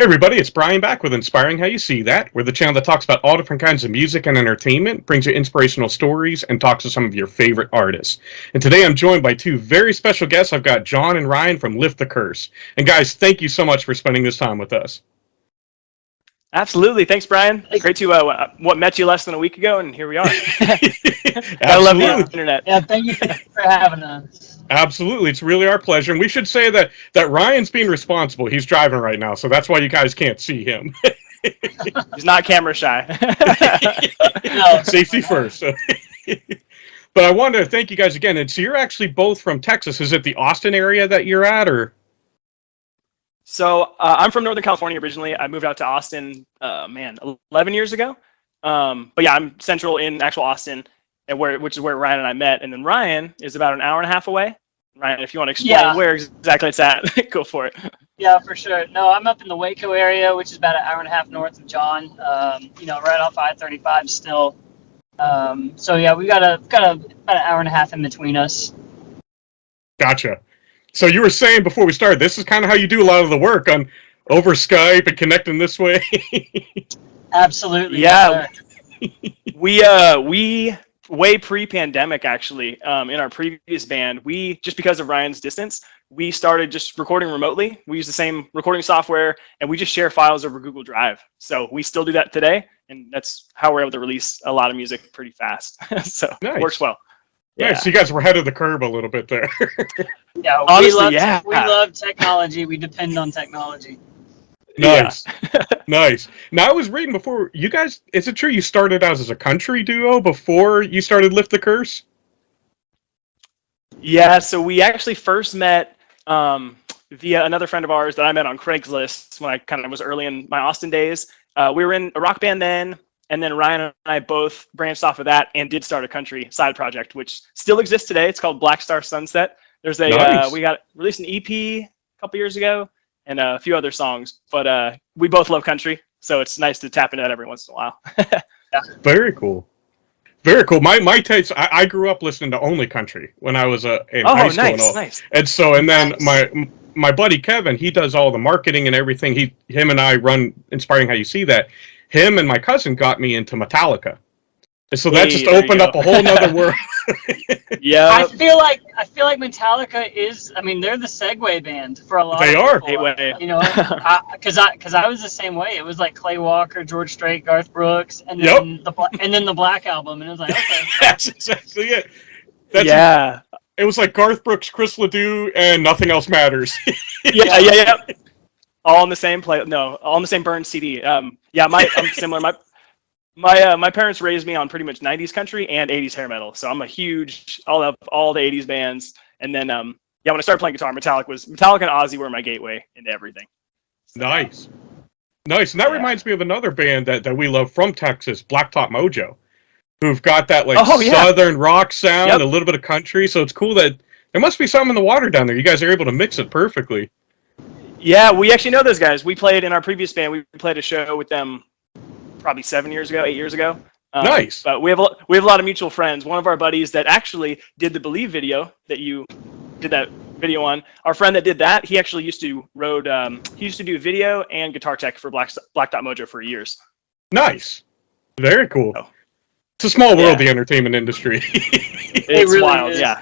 Hey everybody, it's Brian back with Inspiring How You See That. We're the channel that talks about all different kinds of music and entertainment, brings you inspirational stories, and talks to some of your favorite artists. And today I'm joined by two very special guests. I've got John and Ryan from Lift the Curse. And guys, thank you so much for spending this time with us. Absolutely. Thanks, Brian. Great to met you less than a week ago, and here we are. I love the internet. Yeah, thank you for having us. Absolutely. It's really our pleasure. And we should say that Ryan's being responsible. He's driving right now, so that's why you guys can't see him. He's not camera shy. No. Safety first. But I wanted to thank you guys again. And so you're actually both from Texas. Is it the Austin area that you're at, or? So I'm from Northern California originally. I moved out to Austin, 11 years ago. But yeah, I'm central in actual Austin, which is where Ryan and I met. And then Ryan is about an hour and a half away. Ryan, if you want to explain where exactly it's at, go for it. Yeah, for sure. No, I'm up in the Waco area, which is about an hour and a half north of John. Right off I-35 still. So yeah, we got about an hour and a half in between us. Gotcha. So you were saying before we started, this is kind of how you do a lot of the work over Skype and connecting this way. Absolutely. Yeah. We way pre-pandemic actually, in our previous band, we just because of Ryan's distance, we started just recording remotely. We use the same recording software and we just share files over Google Drive. So we still do that today, and that's how we're able to release a lot of music pretty fast. So nice. It works well. Yeah, so you guys were ahead of the curve a little bit there. Yeah, honestly, we love technology. We depend on technology. Nice. Yeah. Nice. Now, I was reading before, you guys, is it true you started out as a country duo before you started Lift the Curse? Yeah, so we actually first met via another friend of ours that I met on Craigslist when I kind of was early in my Austin days. We were in a rock band then, and then Ryan and I both branched off of that and did start a country side project, which still exists today. It's called Black Star Sunset. There's we got released an EP a couple years ago and a few other songs, but we both love country, so it's nice to tap into that every once in a while. Yeah. Very cool. Very cool. My taste, I grew up listening to only country when I was in high school. Nice. And then my buddy Kevin, he does all the marketing and everything. Him and I run Inspiring How You See That. Him and my cousin got me into Metallica. And so that just opened up a whole nother world. Yeah. I feel like Metallica is, they're the segue band for a lot of people. They are. Because I was the same way. It was like Clay Walker, George Strait, Garth Brooks, and then the Black Album, and it was like, okay. That's exactly it. It was like Garth Brooks, Chris Ledoux, and Nothing Else Matters. Yeah. All on the same all on the same burned CD. I'm similar. My parents raised me on pretty much 90s country and 80s hair metal, so I'm a huge all the 80s bands. And then when I started playing guitar, Metallica and Ozzy were my gateway into everything. So, nice. And that reminds me of another band that we love from Texas, Blacktop Mojo, who've got that southern rock sound, a little bit of country. So it's cool that there must be something in the water down there. You guys are able to mix it perfectly. Yeah, we actually know those guys. We played in our previous band. We played a show with them probably 8 years ago. Nice. But we have a lot of mutual friends. One of our buddies that actually did the Believe video that you did that video on. Our friend that did that, he actually used to do video and guitar tech for Black Dot Mojo for years. Nice. Very cool. Oh. It's a small world, the entertainment industry. It's really wild, yeah.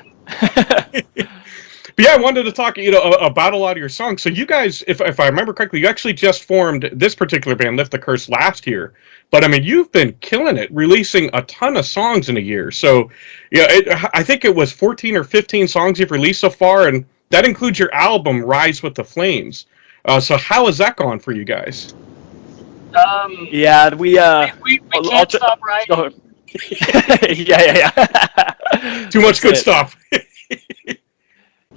But yeah, I wanted to talk, about a lot of your songs. So you guys, if I remember correctly, you actually just formed this particular band, Lift the Curse, last year. But you've been killing it, releasing a ton of songs in a year. So I think it was 14 or 15 songs you've released so far, and that includes your album, Rise with the Flames. So how has that gone for you guys? We can't stop writing. Yeah. Too much good stuff.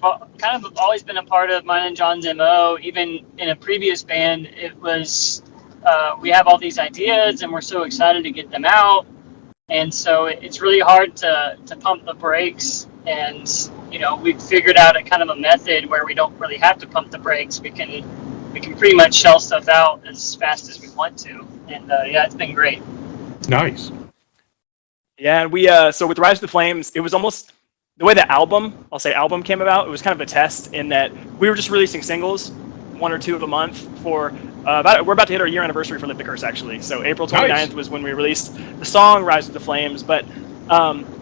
Well, kind of always been a part of mine and John's MO. Even in a previous band, it was we have all these ideas and we're so excited to get them out, and so it's really hard to pump the brakes. And we've figured out a kind of a method where we don't really have to pump the brakes. We can pretty much shell stuff out as fast as we want to, and it's been great. Nice. Yeah, and we so with Rise of the Flames, it was almost the way the album came about. It was kind of a test in that we were just releasing singles 1 or 2 of a month for we're about to hit our year anniversary for Lift the Curse, actually. So April 29th Nice. was when we released the song Rise with the Flames. But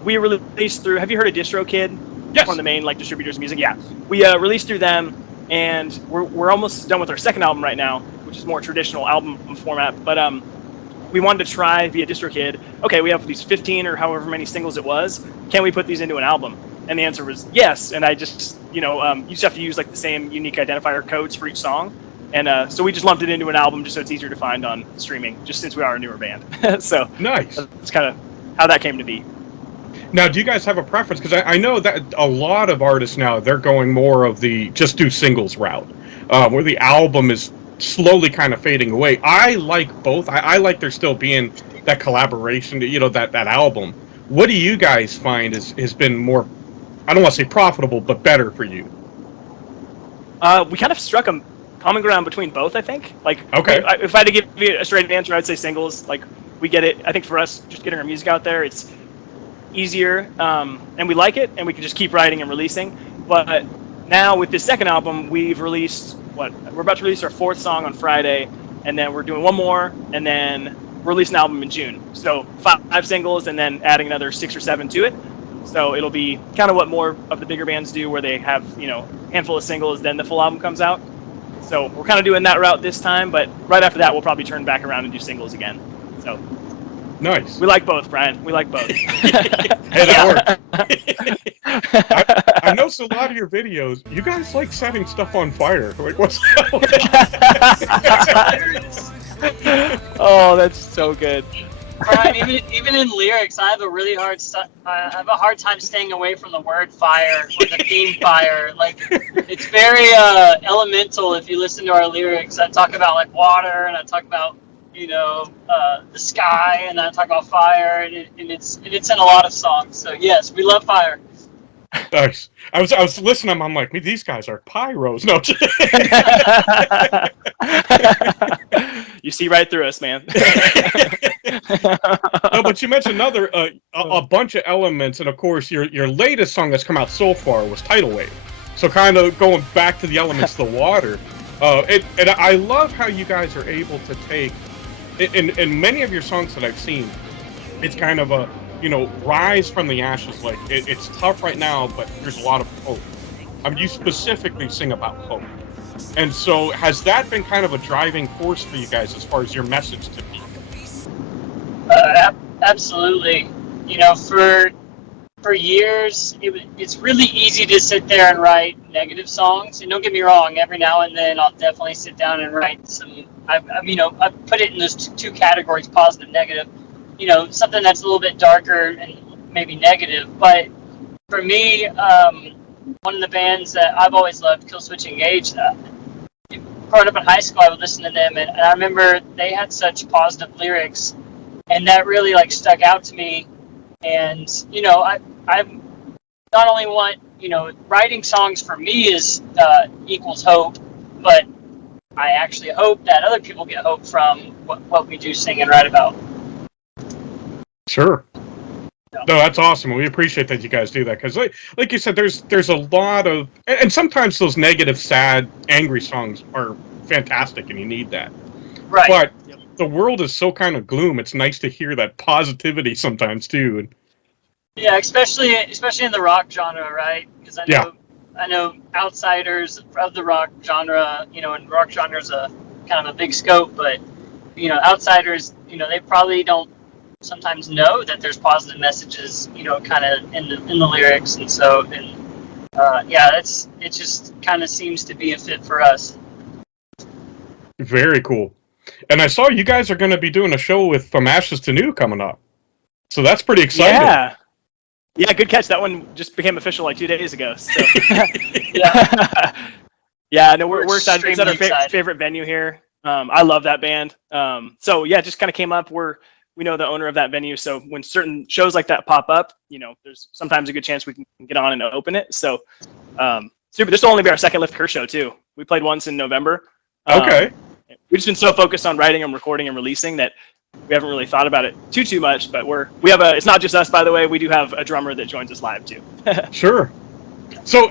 we released through, have you heard of DistroKid? Yes. One of the main like distributors of music. Yeah, we released through them, and we're almost done with our second album right now, which is more traditional album format. But we wanted to try via DistroKid. Okay, we have these 15 or however many singles it was. Can we put these into an album? And the answer was yes. And I just, you just have to use like the same unique identifier codes for each song. And so we just lumped it into an album just so it's easier to find on streaming, just since we are a newer band. So Nice. that's kind of how that came to be. Now, do you guys have a preference? Because I know that a lot of artists now, they're going more of the just do singles route, where the album is slowly kind of fading away. I like both. I like there still being that collaboration, that album. What do you guys find has been more, I don't want to say profitable, but better for you? We kind of struck a common ground between both, I think. Like, Okay. if I had to give you a straight answer, I'd say singles. Like, we get it. I think for us, just getting our music out there, it's easier, and we like it, and we can just keep writing and releasing. But now with this second album, we've released we're about to release our 4th song on Friday, and then we're doing one more, and then release an album in June. So 5 singles, and then adding another 6 or 7 to it. So it'll be kind of what more of the bigger bands do, where they have a handful of singles, then the full album comes out. So we're kind of doing that route this time, but right after that, we'll probably turn back around and do singles again. So Nice. we like both, Brian. We like both. Hey, that works. I noticed a lot of your videos, you guys like setting stuff on fire. Like, what's Oh, that's so good. Brian, even in lyrics, I have a really I have a hard time staying away from the word fire or the theme fire. Like, it's very elemental. If you listen to our lyrics, I talk about like water, and I talk about the sky, and I talk about fire, and it's in a lot of songs. So yes, we love fire. Nice. I was listening. I'm like, these guys are pyros. No. You see right through us, man. No, but you mentioned a bunch of elements, and of course, your latest song that's come out so far was Tidal Wave. So kind of going back to the elements of the water. And I love how you guys are able to take, in many of your songs that I've seen, it's kind of a, rise from the ashes. Like, it's tough right now, but there's a lot of hope. I mean, you specifically sing about hope. And so has that been kind of a driving force for you guys as far as your message to people? Absolutely. For years, it's really easy to sit there and write negative songs. And don't get me wrong, every now and then I'll definitely sit down and write some. I put it in those two categories: positive, negative. Something that's a little bit darker and maybe negative. But for me, one of the bands that I've always loved, Killswitch Engage. Growing up in high school, I would listen to them, and I remember they had such positive lyrics, and that really stuck out to me. And I not only want writing songs for me is equals hope, but I actually hope that other people get hope from what we do sing and write about. Sure. No, that's awesome. We appreciate that you guys do that, because like you said, there's a lot of, and sometimes those negative, sad, angry songs are fantastic, and you need that. Right. But the world is so kind of gloom. It's nice to hear that positivity sometimes too. Yeah, especially in the rock genre, right? Because I know outsiders of the rock genre, and rock genre is a kind of a big scope, but outsiders, they probably don't sometimes know that there's positive messages, kind of in the lyrics, and so it just kind of seems to be a fit for us. Very cool. And I saw you guys are going to be doing a show with From Ashes to New coming up, so that's pretty exciting. Yeah, good catch. That one just became official like 2 days ago. So. No, we're excited. It's at our favorite venue here. I love that band. So yeah, it just kind of came up. We know the owner of that venue, so when certain shows like that pop up, there's sometimes a good chance we can get on and open it. So super. This will only be our second Lift Curse show too. We played once in November. Okay. We've just been so focused on writing and recording and releasing that we haven't really thought about it too much. But we have it's not just us, by the way. We do have a drummer that joins us live too. Sure. So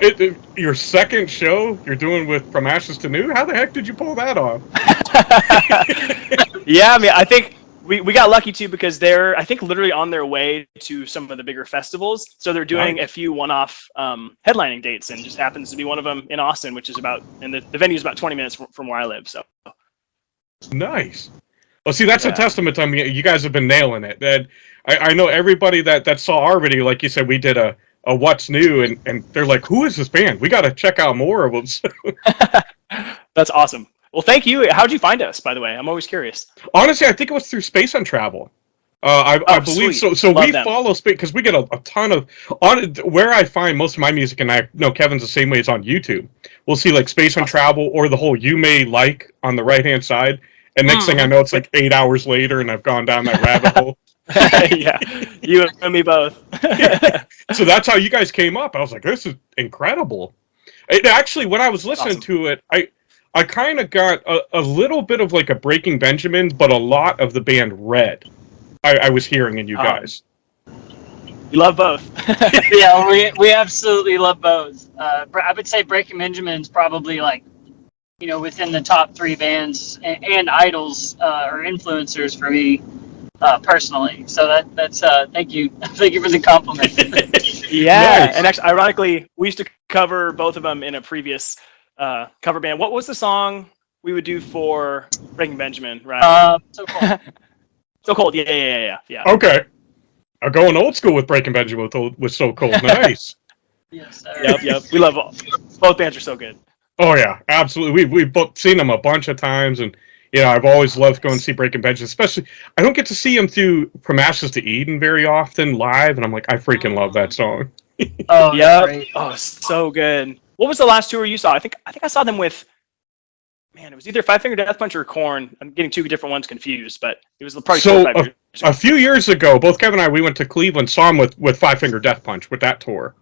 your second show you're doing with From Ashes to New? How the heck did you pull that off? Yeah, I mean, I think we got lucky too because they're, I think, literally on their way to some of the bigger festivals. So they're doing Nice. a few one-off headlining dates, and just happens to be one of them in Austin, which is about, and the venue is about 20 minutes from where I live. So Nice. Well, see, that's a Yeah. testament to me. You guys have been nailing it. And I know everybody that saw our video, like you said, we did a What's New, and they're like, who is this band? We got to check out more of them. That's awesome. Well, thank you. How'd you find us, by the way? I'm always curious. Honestly, I think it was through Space and Travel. I Oh, believe sweet. so. So Love we them. follow Space because we get a ton of where I find most of my music, and I know Kevin's the same way. It's on YouTube. We'll see like Space and Travel or the whole You May Like on the right hand side, and next thing I know, it's like 8 hours later, and I've gone down that rabbit hole. Yeah, you and me both. So that's how you guys came up. I was like, this is incredible. It actually, when I was listening Awesome. to it, I kind of got a little bit of like a Breaking Benjamin, but a lot of the band Red. I was hearing in you guys. You love both. Yeah, we absolutely love both. I would say Breaking Benjamin's probably like, within the top 3 bands and idols or influencers for me personally. So that's thank you thank you for the compliment. Yeah, Nice. and actually, ironically, we used to cover both of them in a previous cover band. What was the song we would do for Breaking Benjamin? Right. So cool. So Cold. Yeah. Okay. Going old school with Breaking Benjamin was so cool. Nice. Yes, sir. Yep. We love both bands are so good. Oh yeah, absolutely. We've both seen them a bunch of times, and I've always loved going to see Breaking Benjamin. Especially, I don't get to see them through From Ashes to Eden very often live, and I'm like, I freaking love that song. Oh, Yep. great. Oh, so good. What was the last tour you saw? I think I saw them with. Man, it was either Five Finger Death Punch or Korn. I'm getting 2 different ones confused, but it was probably 4 or 5 years ago. A few years ago, both Kevin and I, we went to Cleveland, saw them with Five Finger Death Punch with that tour,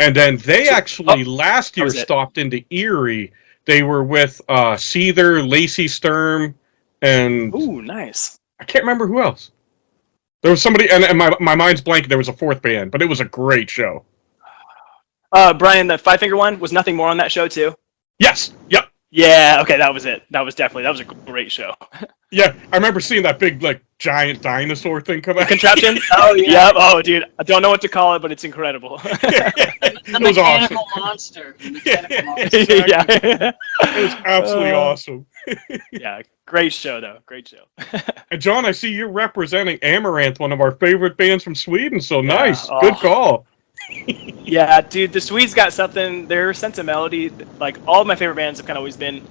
and then they actually last year was it. stopped into Erie. They were with Seether, Lacey Sturm, and Ooh, nice. I can't remember who else. There was somebody, and my mind's blank. There was a 4th band, but it was a great show. Brian, the Five Finger one was Nothing More on that show too. Yes. Yep. Yeah. Okay, that was it. That was a great show. Yeah, I remember seeing that big, like, giant dinosaur thing come out. Contraption. Oh yeah. Yep. Oh, dude, I don't know what to call it, but it's incredible. The It was awesome. mechanical monster. The mechanical monster. Exactly. Yeah. It was absolutely awesome. Yeah. Great show, though. Great show. And John, I see you're representing Amaranth, one of our favorite bands from Sweden. So Yeah. nice, Oh. good call. Yeah, dude, the Swedes got something. Their sense of melody, like all of my favorite bands have kind of always been,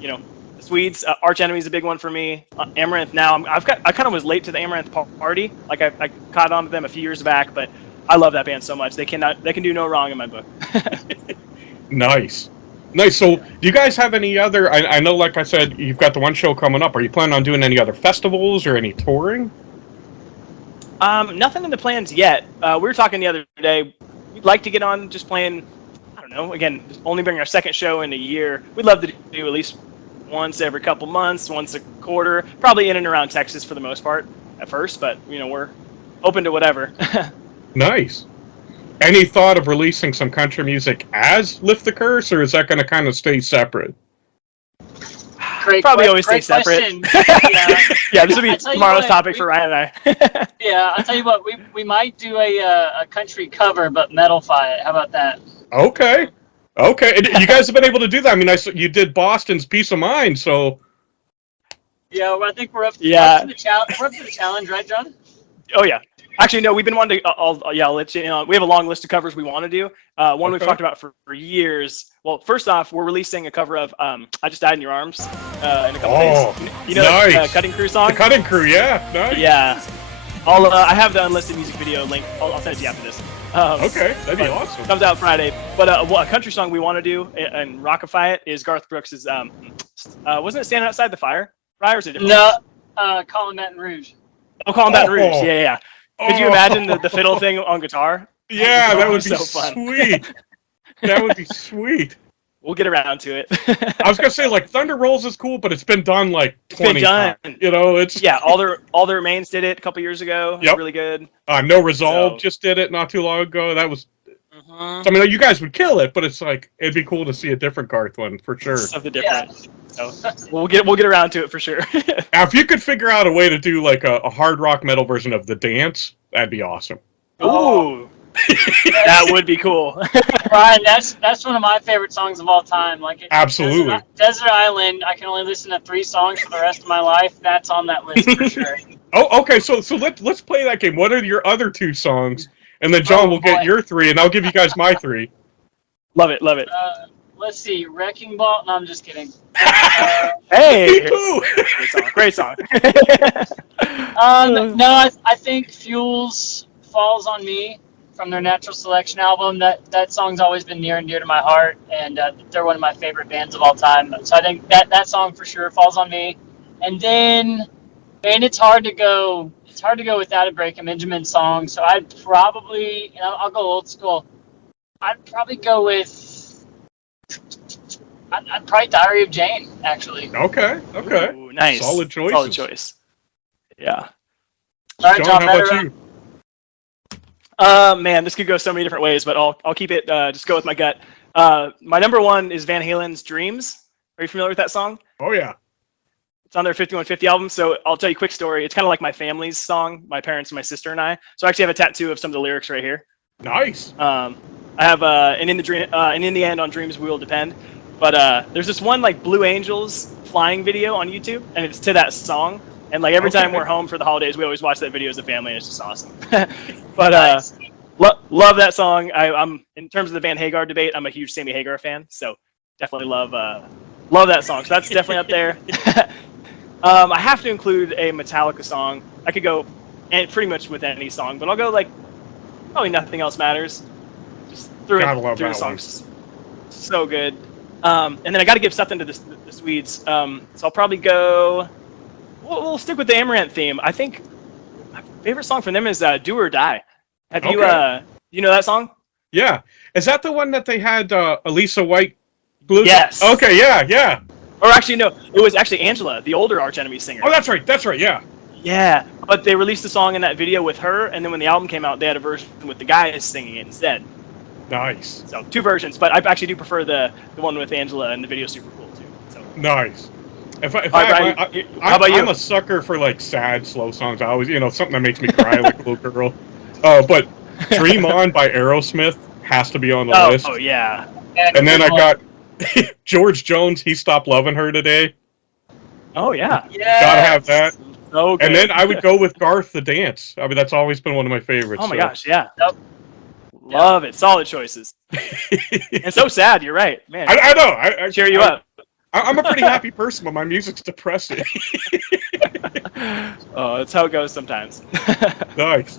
the Swedes. Arch Enemy is a big one for me. Amaranth. Now, I kind of was late to the Amaranth party. Like I caught on to them a few years back, but I love that band so much. They can do no wrong in my book. Nice. So, do you guys have any other? I know, like I said, you've got the one show coming up. Are you planning on doing any other festivals or any touring? Nothing in the plans yet. We were talking the other day. We'd like to get on just playing. I don't know. Again, only being our second show in a year. We'd love to do at least once every couple months, once a quarter. Probably in and around Texas for the most part at first, but we're open to whatever. Nice. Any thought of releasing some country music as Lift the Curse, or is that going to kind of stay separate? Great, Probably always great stay separate. question. Yeah. Yeah, this will be I tell you tomorrow's what, topic for Ryan and I. Yeah, I'll tell you what, we might do a country cover, but metalify it. How about that? Okay. And you guys have been able to do that. I mean, you did Boston's Peace of Mind, so. Yeah, well, I think we're up to the challenge. We're up to the challenge, right, John? Oh yeah. Actually, no. We've been wanting to. I'll let you know. We have a long list of covers we want to do. One we've talked about for years. Well, first off, we're releasing a cover of "I Just Died in Your Arms" in a couple days. You know nice. that Cutting Crew song? The Cutting Crew, yeah. Nice. Yeah. I have the unlisted music video link. I'll send it to you after this. Okay, that'd be awesome. Comes out Friday. But a country song we want to do and rockify it is Garth Brooks's. Wasn't it "Standing Outside the Fire"? Right, or is it different? No, Colin Baton Rouge. Oh, Calling Baton Rouge. Oh. Yeah. Could you imagine the fiddle thing on guitar? Yeah, that would be so fun. sweet. That would be sweet. We'll get around to it. I was gonna say, like, Thunder Rolls is cool, but it's been done like 20 done. times. It's Yeah, all their remains did it a couple years ago. Yep. Really good. No Resolve So- just did it not too long ago. That was I mean, you guys would kill it, but it's like it'd be cool to see a different Garth one for sure. Something different. So we'll get around to it for sure. Now, if you could figure out a way to do like a hard rock metal version of The Dance, that'd be awesome. Ooh, that would be cool. Brian, that's one of my favorite songs of all time. Like Absolutely. Desert Island. I can only listen to 3 songs for the rest of my life. That's on that list for sure. Oh, okay. So let's play that game. What are your other 2 songs? And then John will get your 3, and I'll give you guys my 3. Love it. Let's see, Wrecking Ball. No, I'm just kidding. Hey, Me too. great song. No, I think Fuels Falls on Me from their Natural Selection album. That song's always been near and dear to my heart, and they're one of my favorite bands of all time. So I think that song for sure falls on me. And then, man, it's hard to go without a Breaking Benjamin song. So I'd probably, I'll go old school. I'd probably go with. I'd probably Diary of Jane, actually. Okay. Ooh, nice. Solid choice. Yeah. All right, John, how about you? Man, this could go so many different ways, but I'll keep it. Just go with my gut. My number 1 is Van Halen's "Dreams." Are you familiar with that song? Oh yeah. It's on their 5150 album. So I'll tell you a quick story. It's kind of like my family's song, my parents, my sister, and I. So I actually have a tattoo of some of the lyrics right here. Nice. I have and in the end, on Dreams we will depend. But there's this one like Blue Angels flying video on YouTube, and it's to that song. And like every time we're home for the holidays, we always watch that video as a family, and it's just awesome. But Nice. love that song. I'm in terms of the Van Hagar debate, I'm a huge Sammy Hagar fan, so definitely love that song. So that's definitely up there. I have to include a Metallica song. I could go pretty much with any song, but I'll go like probably Nothing Else Matters. Just through the songs. So good. And then I got to give something to the Swedes. So I'll probably go. We'll stick with the Amaranth theme. I think my favorite song from them is "Do or Die." Have you you know that song? Yeah. Is that the one that they had Elisa White blues? Yes. Okay. Yeah. Or actually, no. It was actually Angela, the older Arch Enemy singer. Oh, that's right. Yeah. Yeah, but they released a song in that video with her, and then when the album came out, they had a version with the guys singing it instead. Nice. So 2 versions, but I actually do prefer the one with Angela, and the video's super cool too. So. Nice. How about you? I'm a sucker for like sad, slow songs. I always, something that makes me cry like a little girl. But "Dream On" by Aerosmith has to be on the list. Oh yeah. And then I got George Jones. "He Stopped Loving Her Today." Oh yeah. Yes. Gotta have that. So good. And then I would go with Garth the Dance. I mean, that's always been one of my favorites. Oh my gosh, yeah. Yep. Love it. Solid choices. And so sad. You're right, man. I know. I cheer you up. I'm a pretty happy person, but my music's depressing. Oh, that's how it goes sometimes. Nice.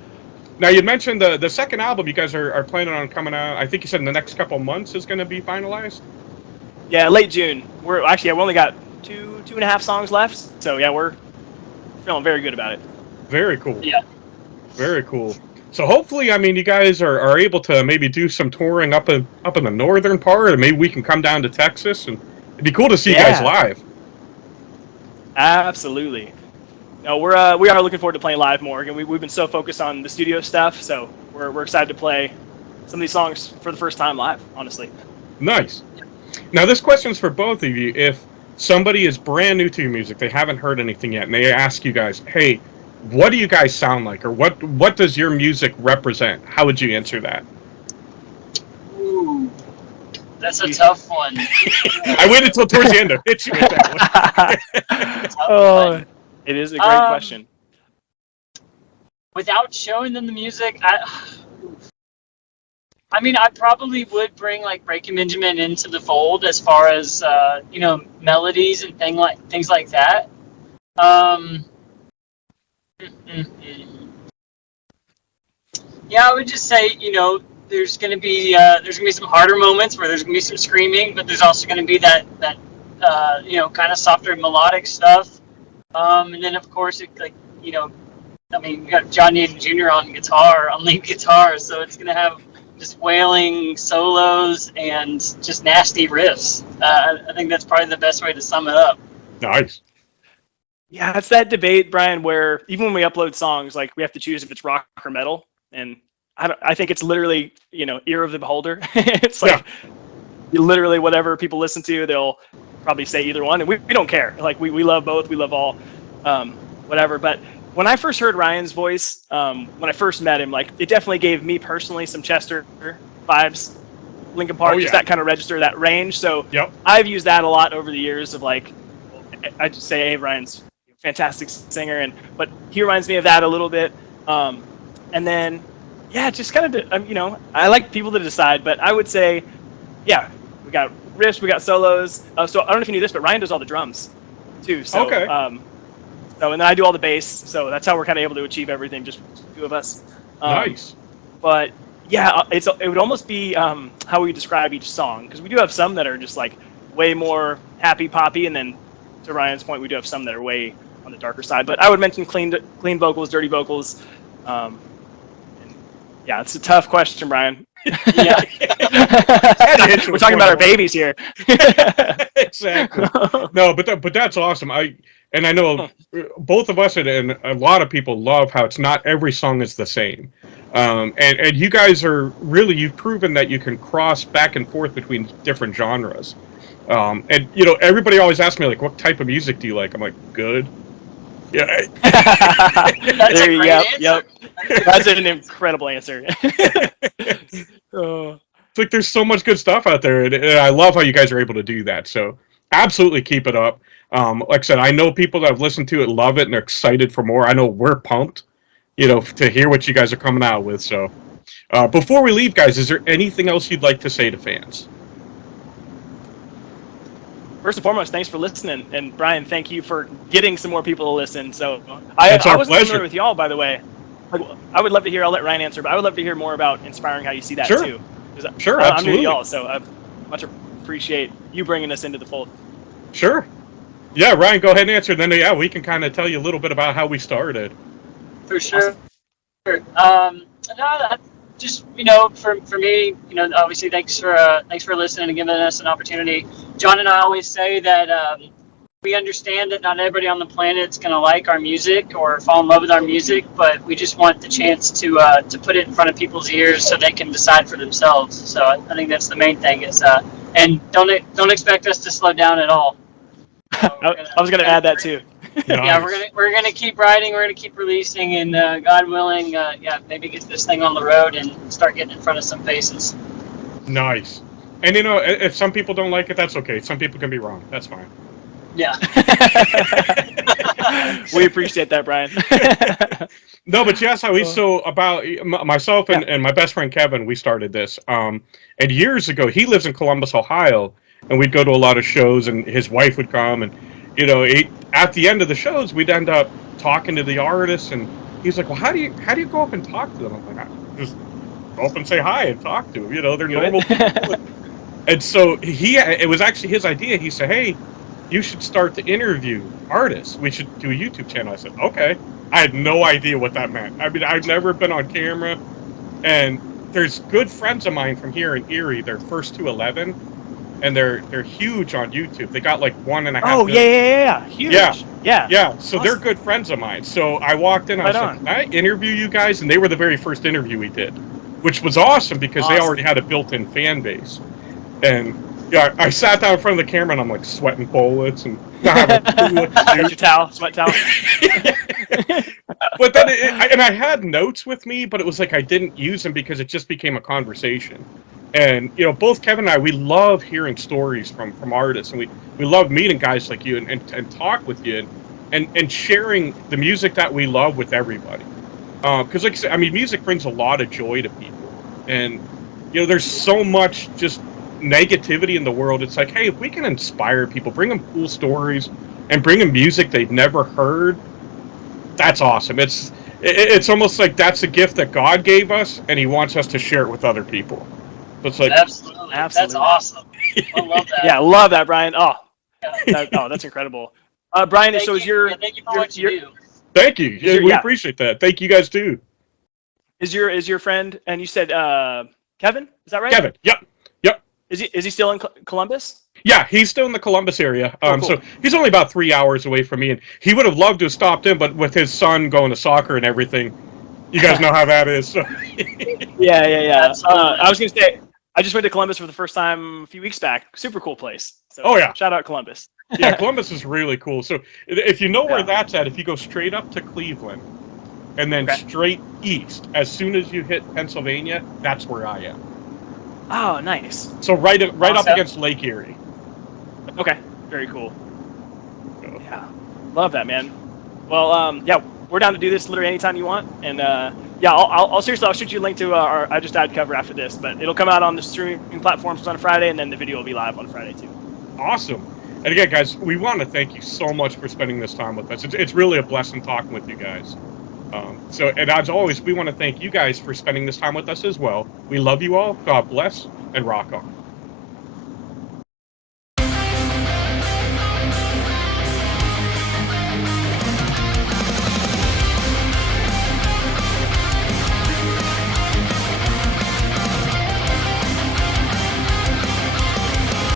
Now, you mentioned the second album you guys are planning on coming out. I think you said in the next couple months is going to be finalized. Yeah, late June. We only got two and a half songs left. So yeah, we're feeling very good about it. Very cool. Yeah. Very cool. So hopefully, I mean, you guys are able to maybe do some touring up in the northern part, and maybe we can come down to Texas, and it'd be cool to see you guys live. Absolutely. No, we are looking forward to playing live more. Again, we've been so focused on the studio stuff, so we're excited to play some of these songs for the first time live. Honestly. Nice. Now, this question's for both of you. If somebody is brand new to your music, they haven't heard anything yet, and they ask you guys, "Hey, what do you guys sound like, or what does your music represent?" How would you answer that? Ooh, that's a tough one. I waited till towards the end to hit you with that one. Oh, it is a great question. Without showing them the music, I mean, I probably would bring like Breaking Benjamin into the fold as far as melodies and things like that. Yeah, I would just say, there's gonna be some harder moments where there's gonna be some screaming, but there's also gonna be that kind of softer melodic stuff. And then of course we got John Yaden Jr. on lead guitar, so it's gonna have just wailing solos and just nasty riffs. I think that's probably the best way to sum it up. Nice. Yeah, it's that debate, Brian, where even when we upload songs, like we have to choose if it's rock or metal. And I think it's literally, ear of the beholder. It's like literally whatever people listen to, they'll probably say either one, and we don't care. Like we love both, we love all, whatever. But when I first heard Ryan's voice, when I first met him, like it definitely gave me personally some Chester vibes, Linkin Park, just that kind of register, that range. So I've used that a lot over the years of like, I just say, hey, Ryan's a fantastic singer, but he reminds me of that a little bit. And then, just kind of, I like people to decide, but I would say, we got riffs, we got solos. So I don't know if you knew this, but Ryan does all the drums too. So, so, and then I do all the bass. So that's how we're kind of able to achieve everything, just the two of us. Nice. But it would almost be how we describe each song, because we do have some that are just like way more happy poppy, and then to Ryan's point, we do have some that are way on the darker side. But I would mention clean vocals, dirty vocals. It's a tough question, Brian. Yeah. We're talking about our babies here. Exactly. No, but that's awesome. I know both of us and a lot of people love how it's not every song is the same. And you guys are really, you've proven that you can cross back and forth between different genres. And everybody always asks me like, what type of music do you like? I'm like, good. Yeah. That's a great answer. Yep. That's an incredible answer. It's like there's so much good stuff out there, and I love how you guys are able to do that. So absolutely keep it up. Like I said, I know people that have listened to it love it and they're excited for more. I know we're pumped, to hear what you guys are coming out with. So before we leave, guys, is there anything else you'd like to say to fans? First and foremost, thanks for listening, and Brian, thank you for getting some more people to listen. So I wasn't familiar with y'all, by the way. I would love to hear. I'll let Ryan answer, but I would love to hear more about inspiring how you see that too. Sure, I'm absolutely. new to y'all, so I much appreciate you bringing us into the fold. Sure. Yeah, Ryan, go ahead and answer. Then we can kind of tell you a little bit about how we started. For sure. No, just for me, obviously thanks for listening and giving us an opportunity. John and I always say that we understand that not everybody on the planet is going to like our music or fall in love with our music, but we just want the chance to put it in front of people's ears so they can decide for themselves. So I think that's the main thing. And don't expect us to slow down at all. I was going to add that too. Yeah, we're gonna keep writing, we're gonna keep releasing, and God willing, maybe get this thing on the road and start getting in front of some faces. Nice. And if some people don't like it, that's okay. Some people can be wrong. That's fine. Yeah. We appreciate that, Brian. No, but yes, so about myself and my best friend Kevin, we started this. And years ago, he lives in Columbus, Ohio, and we'd go to a lot of shows, and his wife would come, and at the end of the shows, we'd end up talking to the artists, and he's like, "Well, how do you go up and talk to them?" I'm like, "I just go up and say hi and talk to them. They're normal people." And so it was actually his idea. He said, "Hey, you should start to interview artists. We should do a YouTube channel." I said, "Okay." I had no idea what that meant. I mean, I've never been on camera, and there's good friends of mine from here in Erie. They're First to 11. And they're huge on YouTube. They got like 1.5 Oh, million. Huge. Yeah. So Awesome. They're good friends of mine. So I walked in, I was like, "Can I interview you guys?" And they were the very first interview we did, which was awesome because they already had a built-in fan base. And I sat down in front of the camera and I'm like sweating bullets and not having a clue what to do. Sweat towel. But then I had notes with me, but it was like I didn't use them because it just became a conversation. And both Kevin and I, we love hearing stories from artists, and we love meeting guys like you and talk with you and sharing the music that we love with everybody. Because like I said, I mean, music brings a lot of joy to people, and there's so much just negativity in the world. It's like, hey, if we can inspire people, bring them cool stories, and bring them music they've never heard, that's awesome. It's almost like that's a gift that God gave us, and He wants us to share it with other people. So it's like, absolutely. That's awesome. I love that. Yeah, love that, Brian. That's incredible. Brian, thank you for what you do. Thank you. We appreciate that. Thank you guys too. Is your friend, and you said Kevin? Is that right? Kevin. Yep. Is he still in Columbus? Yeah, he's still in the Columbus area. Cool. So he's only about 3 hours away from me, and he would have loved to have stopped in, but with his son going to soccer and everything, You guys know how that is. So. Yeah. Absolutely. I was gonna say, I just went to Columbus for the first time a few weeks back. Super cool place. So, Oh, yeah. shout out Columbus. Yeah, Columbus is really cool. So if you know where Yeah. that's at, if you go straight up to Cleveland and then Okay. straight east, as soon as you hit Pennsylvania, that's where I am. Oh, nice. So right up Awesome. against Lake Erie. Okay, very cool. Yeah, love that, man. Well, yeah, we're down to do this literally anytime you want, and yeah, I'll seriously, I'll shoot you a link to our I Just Died cover after this, but it'll come out on the streaming platforms on Friday, and then the video will be live on Friday too. Awesome. And again, guys, we want to thank you so much for spending this time with us. It's really a blessing talking with you guys. And as always, we want to thank you guys for spending this time with us as well. We love you all. God bless, and rock on.